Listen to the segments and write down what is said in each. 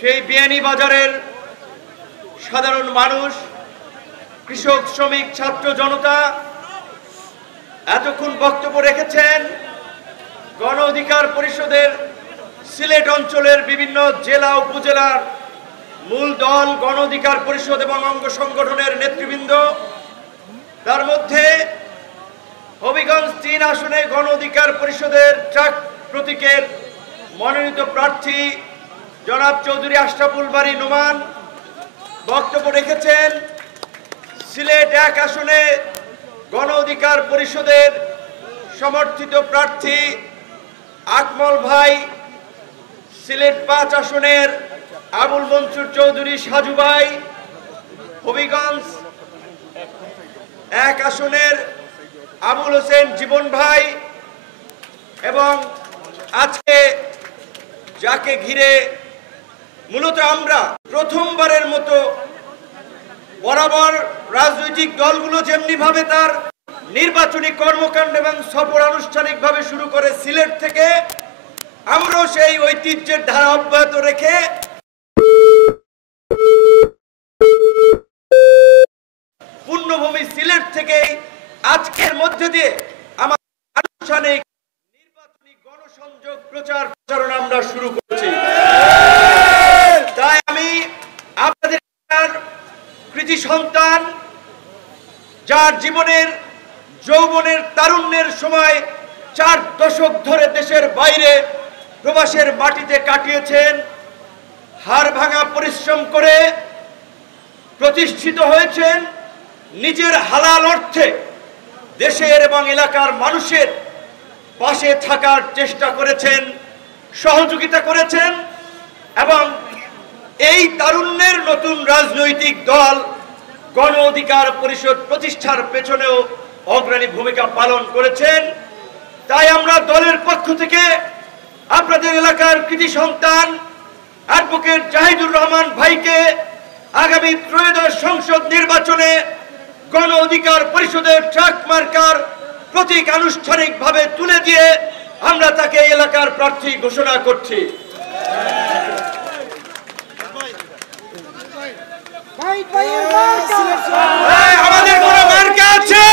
সেই বিয়ানীবাজারের সাধারণ মানুষ, কৃষক, শ্রমিক, ছাত্র জনতা এতক্ষণ বক্তব্য রেখেছেন। গণ অধিকার পরিষদের সিলেট অঞ্চলের বিভিন্ন জেলা উপজেলার মূল দল, গণ অধিকার পরিষদ এবং অঙ্গ সংগঠনের নেতৃবৃন্দ। তার মধ্যে হবিগঞ্জ ৩ আসনে গণ অধিকার পরিষদের ট্রাক প্রতীকের মনোনীত প্রার্থী জনাব চৌধুরী আশরাফুল বারী নোমান বক্তব্য রেখেছেন। সিলেট ১ আসনে গণ অধিকার পরিষদের সমর্থিত প্রার্থী আকমল ভাই, সিলেট ৫ আসনের আবুল মনসুর চৌধুরী সাজু ভাই, হবিগঞ্জ ১ আসনের আবুল হোসেন জীবন ভাই, এবং আজকে যাকে ঘিরে মূলত আমরা প্রথমবারের মতো বরাবর রাজনৈতিক দলগুলো যেমনি ভাবে তার নির্বাচনী কর্মকাণ্ড এবং সফর আনুষ্ঠানিকভাবে শুরু করে সিলেট থেকে, আমরাও সেই ঐতিহ্যের ধারা অব্যাহত রেখে পূর্ণভূমি সিলেট থেকে আজকের মধ্যে দিয়ে আমাদের আনুষ্ঠানিক নির্বাচনী গণসংযোগ প্রচারণা আমরা শুরু করছি। তাই আমি আপনাদের কৃতি সন্তান, যার জীবনের যৌবনের তারুণ্যের সময় 4 দশক ধরে দেশের বাইরে প্রবাসের মাটিতে কাটিয়েছেন, হাড় ভাঙা পরিশ্রম করে প্রতিষ্ঠিত হয়েছেন, নিজের হালাল অর্থে দেশের এবং এলাকার মানুষের পাশে থাকার চেষ্টা করেছেন, সহযোগিতা করেছেন, এবং এই তারুণ্যের নতুন রাজনৈতিক দল গণ অধিকার পরিষদ প্রতিষ্ঠার পেছনেও অগ্রণী ভূমিকা পালন করেছেন। তাই আমরা দলের পক্ষ থেকে আপনাদের এলাকার কৃতি সন্তান অ্যাডভোকেট জাহিদুর রহমান ভাইকে আগামী ত্রয়োদশ সংসদ নির্বাচনে গণ অধিকার পরিষদের ট্রাক মার্কার প্রতীক আনুষ্ঠানিকভাবে তুলে দিয়ে আমরা তাকে এলাকার প্রার্থী ঘোষণা করছি। আমাদের কোন মার্কা আছে?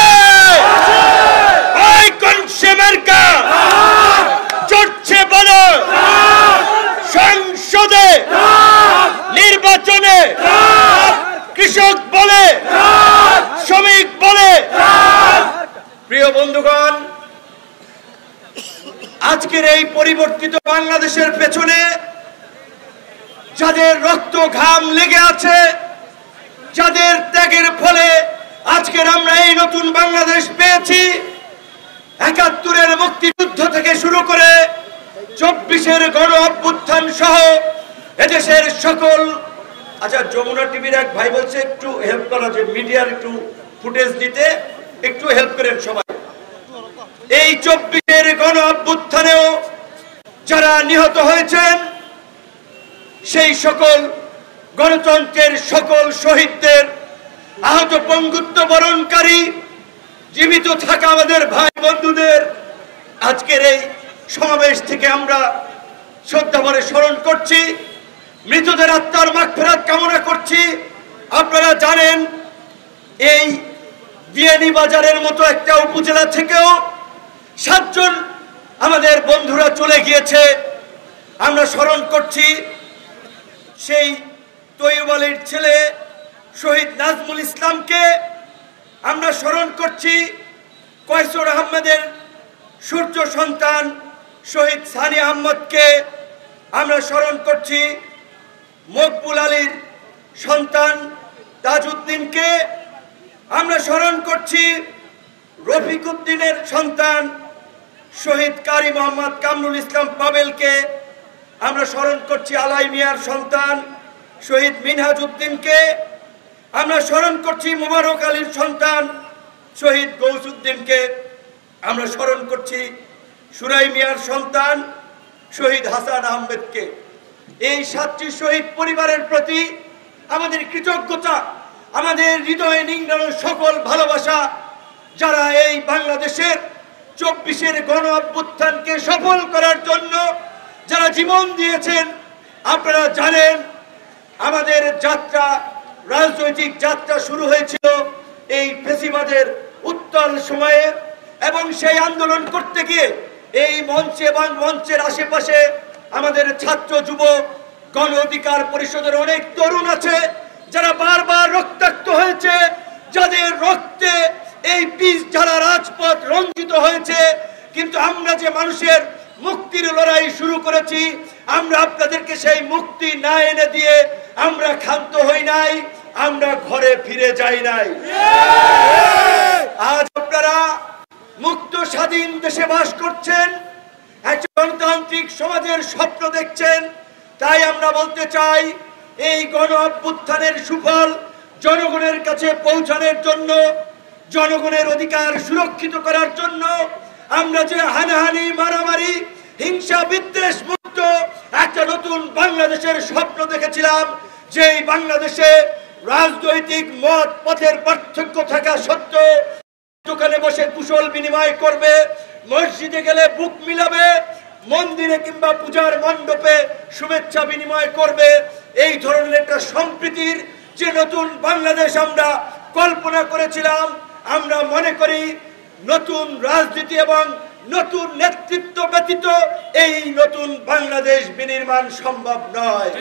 মার্কা চড়ছে বলো সংসদে, নির্বাচনে, কৃষক বলে, শ্রমিক বলে। প্রিয় বন্ধুগণ, আজকের এই পরিবর্তিত বাংলাদেশের পেছনে যাদের রক্ত ঘাম লেগে আছে, যাদের ত্যাগের ফলে আজকের আমরা এই নতুন বাংলাদেশ পেয়েছি, ৭১-এর মুক্তিযুদ্ধ থেকে শুরু করে ২৪-এর গণ অভ্যুত্থান সহ এদেশের সকল। আচ্ছা, যমুনা টিভির এক ভাই বলছে একটু হেল্প করা, যে মিডিয়ার একটু ফুটেজ দিতে একটু হেল্প করেন সবাই। এই ২৪-এর গণ অভ্যুত্থানেও যারা নিহত হয়েছেন, সেই সকল গণতন্ত্রের সকল শহীদদের, আহত পঙ্গুত্ব বরণকারী, জীবিত থাকা আমাদের ভাই বন্ধুদের আজকের এই সমাবেশ থেকে আমরা শ্রদ্ধাভরে স্মরণ করছি, মৃতদের আত্মার মাগফিরাত কামনা করছি। আপনারা জানেন, এই বিয়ানীবাজারের মতো একটা উপজেলা থেকেও 7 জন আমাদের বন্ধুরা চলে গিয়েছে। আমরা স্মরণ করছি সেই তৈয়ব আলীর ছেলে শহীদ নাজমুল ইসলামকে, আমরা স্মরণ করছি কয়সর আহমেদের সূর্য সন্তান শহীদ সানি আহমদকে, আমরা স্মরণ করছি মকবুল আলীর সন্তান তাজউদ্দিনকে, আমরা স্মরণ করছি রফিক উদ্দিনের সন্তান শহীদ কারি মোহাম্মদ কামরুল ইসলাম পাবেলকে, আমরা স্মরণ করছি আলাই মিয়ার সন্তান শহীদ মিনহাজ উদ্দিনকে, আমরা স্মরণ করছি মোবারক আলীর সন্তান শহীদ গৌসুদ্দিনকে, আমরা স্মরণ করছি সুরাই মিয়ার সন্তান শহীদ হাসান আহমেদকে। এই 7টি শহীদ পরিবারের প্রতি আমাদের কৃতজ্ঞতা, আমাদের হৃদয়ে নিংড়ানো সকল ভালোবাসা, যারা এই বাংলাদেশের 24-এর গণ অভ্যুত্থানকে সফল করার জন্য যারা জীবন দিয়েছেন। আপনারা জানেন আমাদের যাত্রা, রাজনৈতিক যাত্রা শুরু হয়েছিল এই ফেসিবাদের উত্তাল সময়ে, এবং সেই আন্দোলন করতে গিয়ে এই মঞ্চে এবং মঞ্চের আশেপাশে আমাদের ছাত্র যুব গণ অধিকার পরিষদের অনেক তরুণ আছে যারা বারবার রক্তাক্ত হয়েছে, যাদের রক্তে এই পিচ ঝাড়া রাজপথ রঞ্জিত হয়েছে। কিন্তু আমরা যে মানুষের মুক্তির লড়াই শুরু করেছি, আমরা আপনাদেরকে সেই মুক্তি না এনে দিয়ে আমরা ক্ষান্ত হই নাই, আমরা ঘরে ফিরে যাই নাই। আজ আপনারা মুক্ত স্বাধীন দেশে বাস করছেন, একটা গণতান্ত্রিক সমাজের স্বপ্ন দেখছেন। তাই আমরা বলতে চাই, এই গণ অভ্যুত্থানের সুফল জনগণের কাছে পৌঁছানোর জন্য, জনগণের অধিকার সুরক্ষিত করার জন্য আমরা যে হানাহানি, মারামারি, হিংসা, বিদ্বেষ মুক্ত একটা নতুন বাংলাদেশের স্বপ্ন দেখেছিলাম, যেই বাংলাদেশে রাজনৈতিক মত পথের পার্থক্য থাকা সত্ত্বেও দোকানে বসে কুশল বিনিময় করবে, মসজিদে গেলে বুক মিলাবে, মন্দিরে কিংবা পূজার মণ্ডপে শুভেচ্ছা বিনিময় করবে। এই ধরনের একটা সম্প্রীতির যে নতুন বাংলাদেশ আমরা কল্পনা করেছিলাম, আমরা মনে করি নতুন রাজনীতি এবং নতুন নেতৃত্ব ব্যতীত এই নতুন বাংলাদেশ বিনির্মাণ সম্ভব নয়।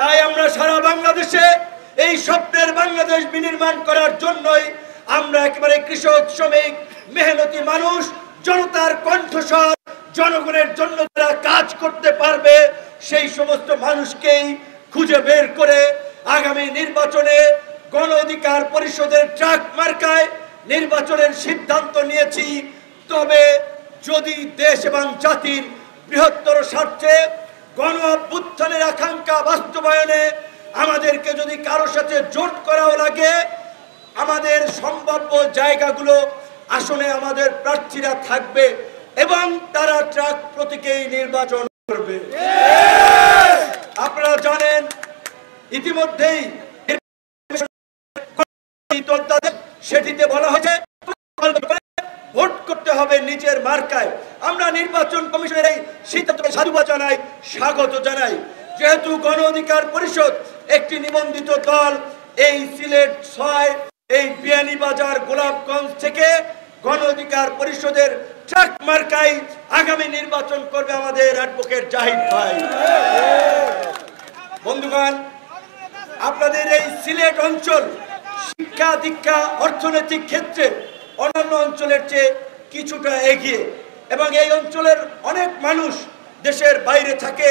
তাই আমরা সারা বাংলাদেশে এই স্বপ্নের বাংলাদেশ বিনির্মাণ করার জন্যই আমরা একেবারে কৃষক, শ্রমিক, মেহনতি মানুষ, জনতার কণ্ঠস্বর, জনগণের জন্য যারা কাজ করতে পারবে সেই সমস্ত মানুষকেই খুঁজে বের করে আগামী নির্বাচনে গণ অধিকার পরিষদের ট্রাক মার্কায় নির্বাচনের সিদ্ধান্ত নিয়েছি। তবে যদি দেশ এবং জাতির বৃহত্তর স্বার্থে গণ অভ্যুত্থানের আকাঙ্ক্ষা বাস্তবায়নে আমাদেরকে যদি কারো সাথে জোট করাও লাগে, আমাদের সম্ভাব্য জায়গাগুলো আসনে আমাদের প্রার্থীরা থাকবে এবং তারা ট্রাক প্রতীকেই নির্বাচন করবে। আপনারা জানেন ইতিমধ্যেই সেটিতে বলা হয়েছে ভোট করতে হবে নিজের মার্কায়। আমরা নির্বাচন কমিশনের এই সিদ্ধান্তকে সাধুবাদ জানাই, স্বাগত জানাই। যেহেতু গণ অধিকার পরিষদ একটি নিবন্ধিত দল, এই সিলেট ৬ এই বিয়ানীবাজার গোলাপগঞ্জ থেকে গণ অধিকার পরিষদের ট্রাক মার্কায় আগামী নির্বাচন করবে আমাদের অ্যাডভোকেট জাহিদ ভাই। বন্ধুগণ, আপনাদের এই সিলেট অঞ্চল শিক্ষা, দীক্ষা, অর্থনৈতিক ক্ষেত্রে অন্যান্য অঞ্চলের চেয়ে কিছুটা এগিয়ে, এবং এই অঞ্চলের অনেক মানুষ দেশের বাইরে থাকে।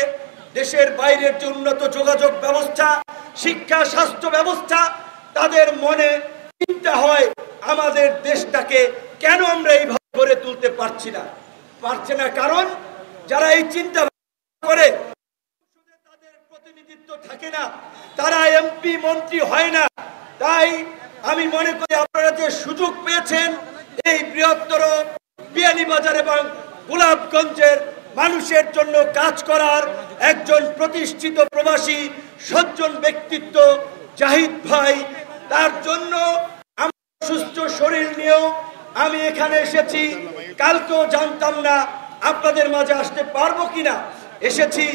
দেশের বাইরের যে উন্নত যোগাযোগ ব্যবস্থা, শিক্ষা, স্বাস্থ্য ব্যবস্থা, তাদের মনে চিন্তা হয় আমাদের দেশটাকে কেন আমরা এইভাবে গড়ে তুলতে পারছি না। কারণ যারা এই চিন্তা করে তাদের প্রতিনিধিত্ব থাকে না, তারা এমপি মন্ত্রী হয় না। তাই আমি মনে করি আপনারা যে সুযোগ পেয়েছেন এই বৃহত্তর বিয়ানীবাজার এবং গোলাপগঞ্জের মানুষের জন্য কাজ করার, একজন প্রতিষ্ঠিত প্রবাসী সজ্জন ব্যক্তিত্ব জাহিদ ভাই, তার জন্য সুস্থ শরীর নিয়েও আমি এখানে এসেছি। কালকেও জানতাম না আপনাদের মাঝে আসতে পারবো কিনা। এসেছি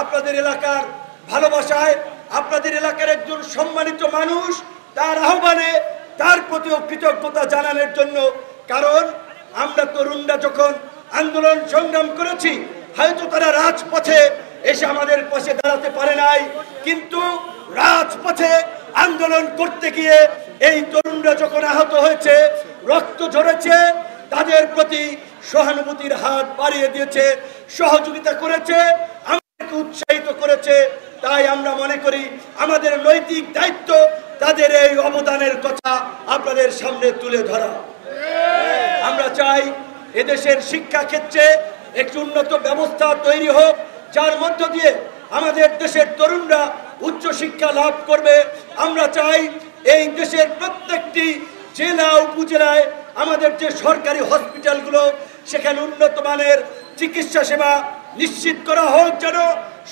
আপনাদের এলাকার ভালোবাসায়, আপনাদের এলাকার একজন সম্মানিত মানুষ, তার আহ্বানে তার প্রতিও কৃতজ্ঞতা জানানোর জন্য। কারণ আমরা তরুণরা যখন আন্দোলন সংগ্রাম করেছি, হয়তো তারা রাজপথে এসে আমাদের পাশে দাঁড়াতে পারে নাই, কিন্তু রাজপথে আন্দোলন করতে গিয়ে এই তরুণরা যখন আহত হয়েছে, রক্ত ঝরেছে, তাদের প্রতি সহানুভূতির হাত বাড়িয়ে দিয়েছে, সহযোগিতা করেছে, আমাদেরকে উৎসাহিত করেছে। তাই আমরা মনে করি আমাদের নৈতিক দায়িত্ব তাদের এই অবদানের কথা আপনাদের সামনে তুলে ধরা। আমরা চাই এদেশের শিক্ষা ক্ষেত্রে একটি উন্নত ব্যবস্থা তৈরি হোক, যার মধ্য দিয়ে আমাদের দেশের তরুণরা উচ্চ শিক্ষা লাভ করবে। আমরা চাই এই দেশের প্রত্যেকটি জেলা উপজেলায় আমাদের যে সরকারি হসপিটালগুলো, সেখানে উন্নত মানের চিকিৎসা সেবা নিশ্চিত করা হোক, যেন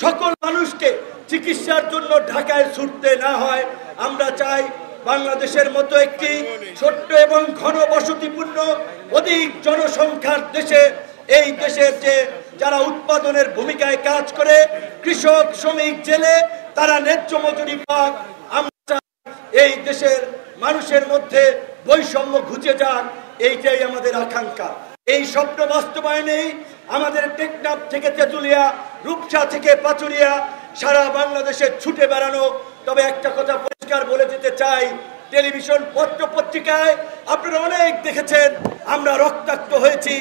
সকল মানুষকে চিকিৎসার জন্য ঢাকায় ছুটতে না হয়। আমরা চাই বাংলাদেশের মতো একটি ছোট্ট এবং ঘন বসতিপূর্ণ অধিক জনসংখ্যার দেশে, এই দেশের যে যারা উৎপাদনের ভূমিকায় কাজ করে, কৃষক, শ্রমিক, জেলে, তারা ন্যায্য মজুরি পাক। আমরা এই দেশের মানুষের মধ্যে বৈষম্য ঘুচে যাক, এইটাই আমাদের আকাঙ্ক্ষা। এই স্বপ্ন বাস্তবায়নেই আমাদের টেকনাফ থেকে তেঁতুলিয়া, রূপসা থেকে পাচুরিয়া, সারা বাংলাদেশে ছুটে বেড়ানো। তবে একটা কথা পরিষ্কার বলে দিতে চাই, টেলিভিশন, পত্র পত্রিকায় আপনারা অনেক দেখেছেন আমরা রক্তাক্ত হয়েছি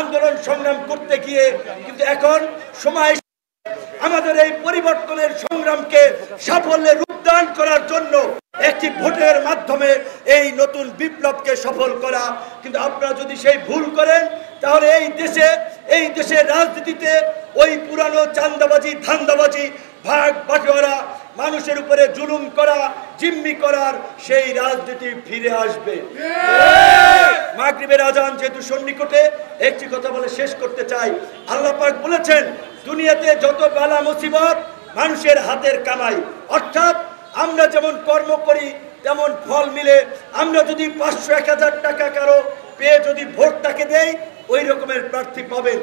আন্দোলন সংগ্রাম করতে গিয়ে, কিন্তু এখন সময় আমাদের এই পরিবর্তনের সংগ্রামকে সাফল্যে রূপদান করার জন্য একটি ভোটের মাধ্যমে এই নতুন বিপ্লবকে সফল করা। কিন্তু আপনারা যদি সেই ভুল করেন, তাহলে এই দেশের রাজনীতিতে ওই পুরানো চাঁদাবাজি, ধান্দাবাজি, ভাগ বাটোয়ারা, মানুষের উপরে জুলুম করা, জিম্মি করার সেই রাজনীতি ফিরে আসবে। মাগরিবের আজান যেহেতু সন্নিকটে, একটি কথা বলে শেষ করতে চাই। আল্লাহ পাক বলেছেন, দুনিয়াতে যত বালা মুসিবত মানুষের হাতের কামাই, অর্থাৎ আমরা যেমন কর্ম করি তেমন ফল মিলে। আমরা যদি 500-1000 টাকা কারো পেয়ে যদি ভোট তাকে দেই, ওই রকমের প্রার্থী পাবেন।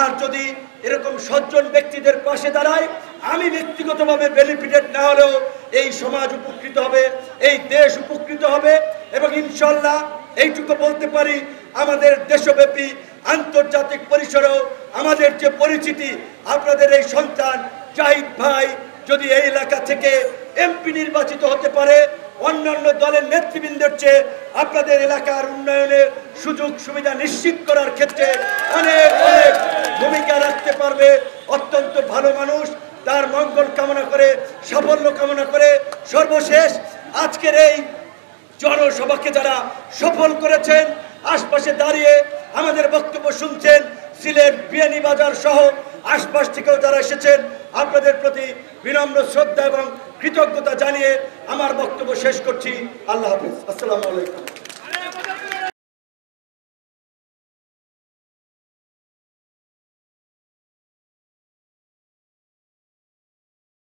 আর যদি এরকম সজ্জন ব্যক্তিদের পাশে দাঁড়ায়, আমি ব্যক্তিগতভাবে বেনিফিটেড না হলেও এই সমাজ উপকৃত হবে, এই দেশ উপকৃত হবে। এবং ইনশাল্লাহ এইটুকু বলতে পারি, আমাদের দেশব্যাপী আন্তর্জাতিক পরিসরেও আমাদের যে পরিচিতি, আপনাদের এই সন্তান জাহিদ ভাই যদি এই এলাকা থেকে এমপি নির্বাচিত হতে পারে, অন্যান্য দলের নেতৃবৃন্দের চেয়ে আপনাদের এলাকার উন্নয়নের সুযোগ সুবিধা নিশ্চিত করার ক্ষেত্রে অনেক অনেক ভূমিকা রাখতে পারবে। অত্যন্ত ভালো মানুষ, তার মঙ্গল কামনা করে, সাফল্য কামনা করে সর্বশেষ আজকের এই জনসভাকে যারা সফল করেছেন, আশপাশে দাঁড়িয়ে আমাদের বক্তব্য শুনছেন, সিলেট, বিয়ানীবাজার সহ আশপাশ থেকেও যারা এসেছেন, আপনাদের প্রতি বিনম্র শ্রদ্ধা এবং কৃতজ্ঞতা জানিয়ে আমার বক্তব্য শেষ করছি। আল্লাহ হাফিজ। আসসালামু আলাইকুম।